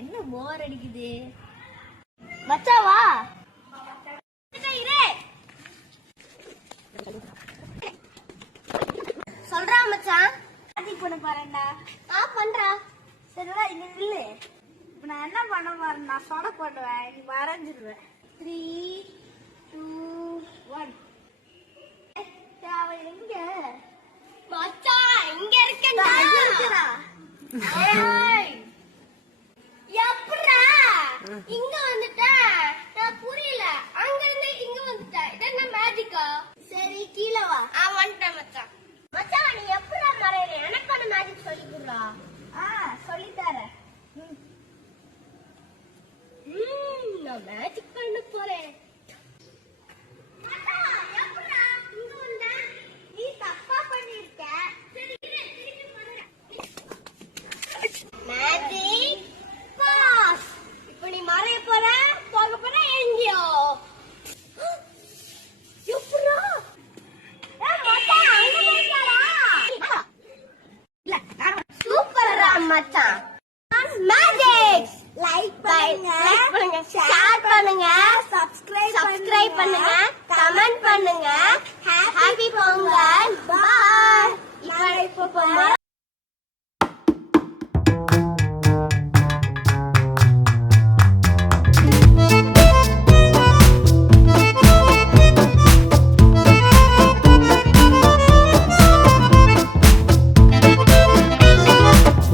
என்ன போர் அடிக்குது மச்சான் வா சொல்றா மச்சான் மேஜிக் பண்ண போறேன்டா பண்றா சரிடா இங்க நில்லு இப்ப நான் என்ன பண்ண போறேன் நான் சொட போடுவேன் நீ வரைஞ்சிருவேன் 3 2 1 எங்க மச்சான் இங்க இருக்கேன்டா ஏய் எப்பறா இங்க வந்துட்ட நான் புரியல அங்க இருந்து இங்க வந்துட்ட இது என்ன மேஜிக்கா சரி கீழ வா வந்துட்டேன் மச்சான் மச்சான் நீ எப்பறா மறையற எனக்கு ஒரு மேஜிக் சொல்லி குடுறா சொல்லி தரேன் நான் மேஜிக் பண்ண போறேன் லைக் பண்ணுங்க ஷேர் பண்ணுங்க சப்ஸ்கிரைப் பண்ணுங்க